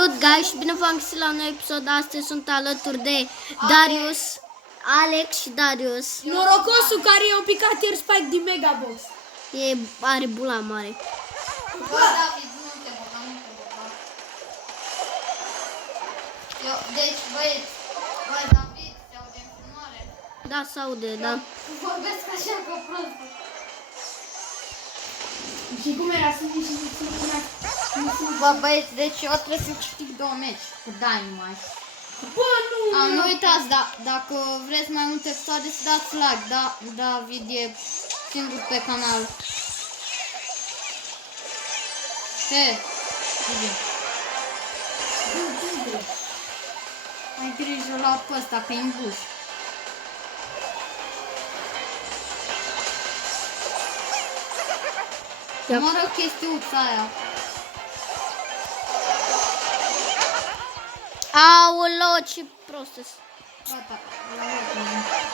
Salut, guys, și bine v-am găsit la un nou episod. Astăzi sunt alături de Darius, Alex și Darius. Norocosul care i-a picat air spike din Megabox. Are bula mare. Bă, David, nu te băga, nu te băga. Deci, băieți, bă, David, se aude în filmare? Da, se aude, da. Vorbesc așa ca prostă. Și cum era să zici și să Bă, băieți, deci eu trebuie să câștig 2 meci cu Dynamite. Bă, nu! Nu uitați, dacă vreți mai multe episoade să dați like, da? David e singur pe canal. He, ai grijă la pe ăsta, că-i în buș. Mă rog chestiuța aia. Aoleo, ce prostă. Gata.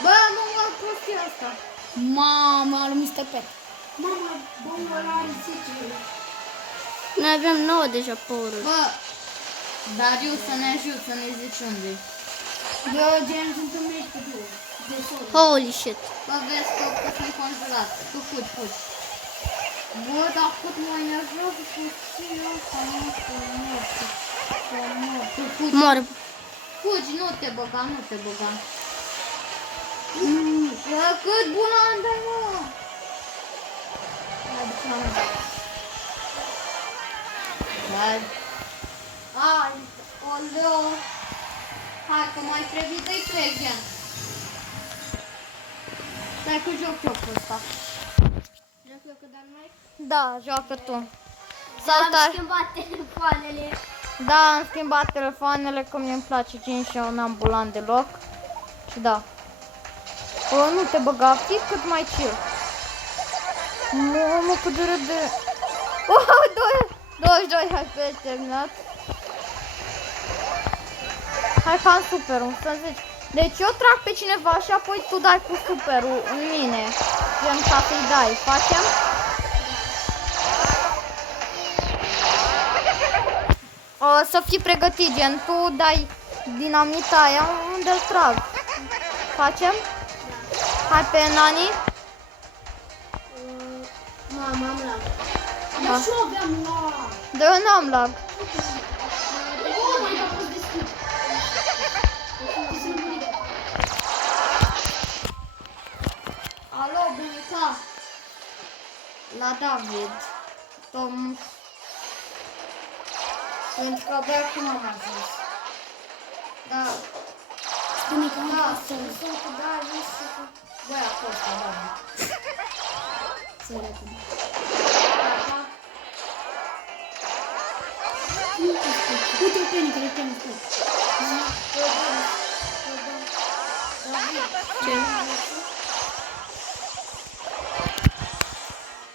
Bă, nu mă prostia asta. Mamă, lui Mr. Pet. Mama, bomba ăla are 10. Noi avem 9 deja power-uri. Bă, Darius să ne ajut să ne zici unde. Bă, gen sunt în meci cu 2. De sol. Holy shit. Bă, vezi că sunt conjurat. Tu fugi. Bă, dar cât mai nervos puțin asta, nu știu, tu fugi. Mor. Fugi, nu te băga. Bă, cât bună andai, mă! Hai, duc-mă. Hai. Ai, oleo. Hai, că mai trebuie să-i trec, gen. Stai că joc jocul ăsta. Da, joacă tu. Am schimbat telefoanele. Da, am schimbat telefoanele, că mi-mi place gen și eu n-am bulan deloc. Și da. Bă, nu te băga, fii cât mai chill. Mamă, cât de râde. 22, hai pe terminat. Hai ca în superul, să zici. Deci eu trag pe cineva și apoi tu dai cu superul în mine. Gen ca să-i dai, facem? O să fii pregătit, gen, tu dai dinamita aia unde îl trag. Facem? Hai pe Nani. Mama, am lag. Dar și eu aveam la... Dar eu n-am lag. Oh my god, poți deschid. Alo, bunica. La David. Tom. Pentru că abia acum am ajuns. Da. Spune că Da, am sunt cu David și cu... Băi, a fost, David. să repede. Gata. Uite o penică, de penică.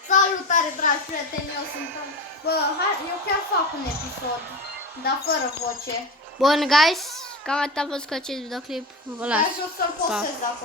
Salutare, dragi prieteni, eu sunt... Bă, hai, eu chiar fac un episod, dar fără voce. Bun, guys, cam atât a fost cu acest videoclip. Vă las. Dar eu să-l postez dacă